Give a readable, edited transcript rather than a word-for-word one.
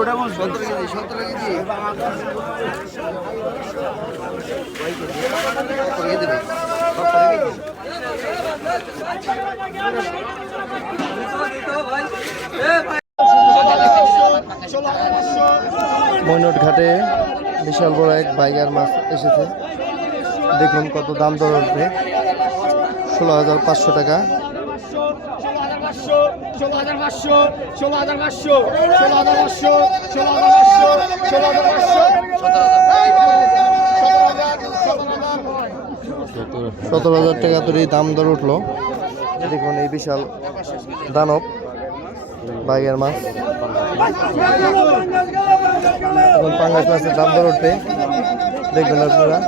ওটা 17 KG 17 KG Moinot ঘাটে বিশাল বড় এক বাইগার মাছ এসেছে। দেখুন কত দাম দর উঠবে। 16,500 টাকা। 17,000 টাকা তোর এই দাম দর উঠলো। দেখুন এই বিশাল দানব বাইগার মাছ। এখন পাঙ্গাস মাছের দাম দর উঠবে, দেখবেন আপনারা।